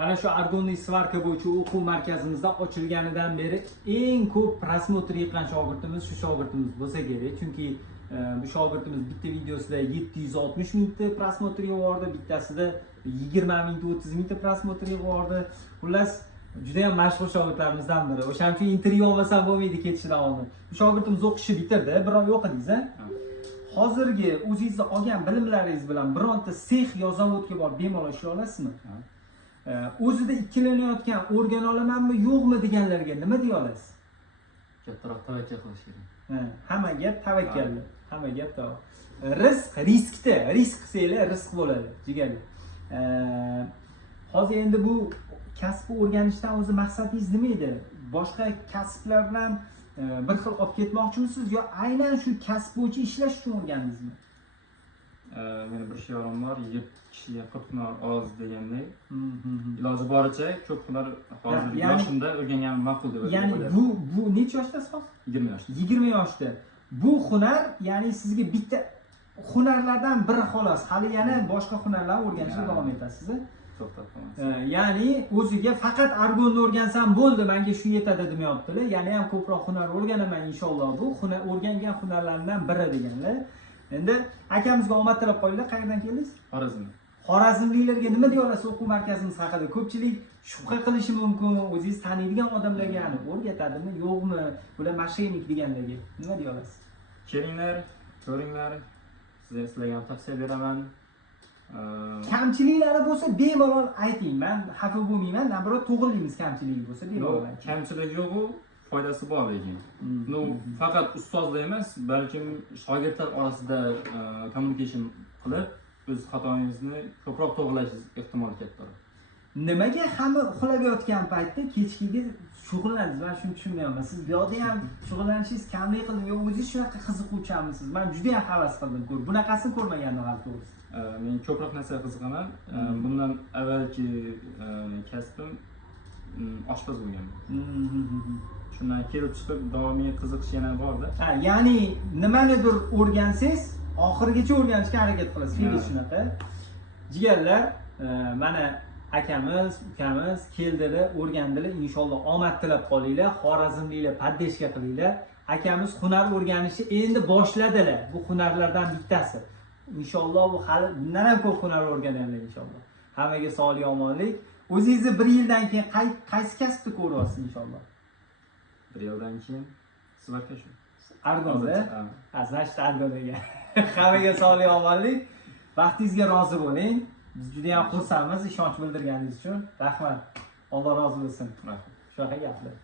Ana shu argonli svarka bo'yicha o'quv markazimizda ochilganidan beri eng ko'p prosmotr yiqqan shogirdimiz shu shogirdimiz bo'lsa kerak. Chunki bu shogirdimiz bitta videosida 760 mingta prosmotr yubordi, bittasida 20 mingta 30 mingta prosmotr yubordi. Xullas juda ham mashhur shogirdlarimizdan biri. O'shaning uchun intervyu olmasam bo'lmaydi ketishidan oldin. Bu shogirdimiz o'qishni bitirdi, biroq o'qidingiz-a? Hozirgi o'zingizda olgan bilimlaringiz bilan bironta sex yo zavodga borib bemalol ishlay olasizmi? O'zida ikkilanayotgan o'rgana olamanmi, yo'qmi deganlarga nima deya olasiz? Kattaroq tavakkal qilish kerak. Hamma gap tavakkalda. Hamma gap rizq, riskda. Risk qilsanglar rizq bo'ladi, jigarlar. Hozir endi bu kasbni o'rganishdan o'zi maqsadingiz nima edi? Boshqa kasblar bilan bir xil olib ketmoqchimisiz yo aynan shu kasb bo'yicha ishlash uchun o'rgandingizmi? Meni bir she'rim bor, 7 kishiga 40 hunar oz degandek. Iloji boricha ko'p hunar hozir yoshimda o'rganganim ma'qul deb o'ylayman. Ya'ni bu necha yoshdasiz hozir? 20 yoshda. 20 yoshda. Bu hunar, ya'ni sizga bitta hunarlardan biri xolos. Hali yana boshqa hunarlarni o'rganishga davom etasiz. Ya'ni o'ziga faqat argonni o'rgansam bo'ldi, menga shu yetadi demayaptilar. Yana ham ko'proq hunar o'rganaman inshaalloh. Bu o'rgangan hunarlardan biri deganlar. Endi akamizga omad tilab qo'yinglar. Qayerdan keldingiz? Xorazm. Xorazmliklarga nima deya olasiz o'quv markazimiz haqida? Ko'pchilik shubha qilishi mumkin. O'zingiz taniydigan odamlarga yani o'rgatadimi, yo'qmi? Bular mashinik deganlarga nima deya olasiz? Kelinglar, ko'ringlar. Sizlarga ham tavsiya beraman. Kamchiliklari bo'lsa bemalol ayting. Men xafa bo'lmayman. Nabiroq to'g'rilaymiz kamchiligi bo'lsa bemalol. Kamchilik yo'q-ku, foydasi bor lekin. Faqat ustozlar emas, balkim shogirdlar orasida kommunikasyon qilib, o'z xatoingizni ko'proq to'g'rilashingiz ehtimoli kattaroq. Nimaga hamma uxlab yotgan paytda kechkiga shug'ullanasiz? Men shuni tushunmayapman. Siz bu yerda ham shug'ullanishingiz kamlik qildim yo o'zingiz shunaqa qiziquvchanmisiz? Men juda ham havas qildim ko'rib. Bunaqasini ko'rmagandim hali to'g'risi. Men ko'proq narsaga qiziqaman. Bundan avvalgi kasbim oshpaz bo'lganman. Shundan kelib chiqib davomiy qiziqish yana borda. Ya'ni nimanidir o'rgansangiz, oxirigacha o'rganishga harakat qilasiz. Fe'li shunaqa. Jigarlar, mana akamiz, ukamiz keldilar, o'rgandilar. Inshaalloh omad tilab qolinglar. Xorazmliklar poddeshka qilinglar. Akamiz hunar o'rganishni endi boshladilar. Bu hunarlardan bittasi. Inshaalloh bu hali bundan ham ko'p hunar o'rganadilar inshaalloh. Hammaga sog'lik, omonlik. O'zingizni 1 yildan keyin qaysi kasbni ko'ryapsiz inshaalloh? 1 yildan keyin svarka shu. Argonda? Значит, argonga. Hammaga sog'lik, omonlik. Vaqtingizga rozi bo'ling. Biz juda ham xursandmiz ishonch bildirganingiz uchun. Rahmat. Alloh rozi bo'lsin. Rahmat. Shunaqa gaplar.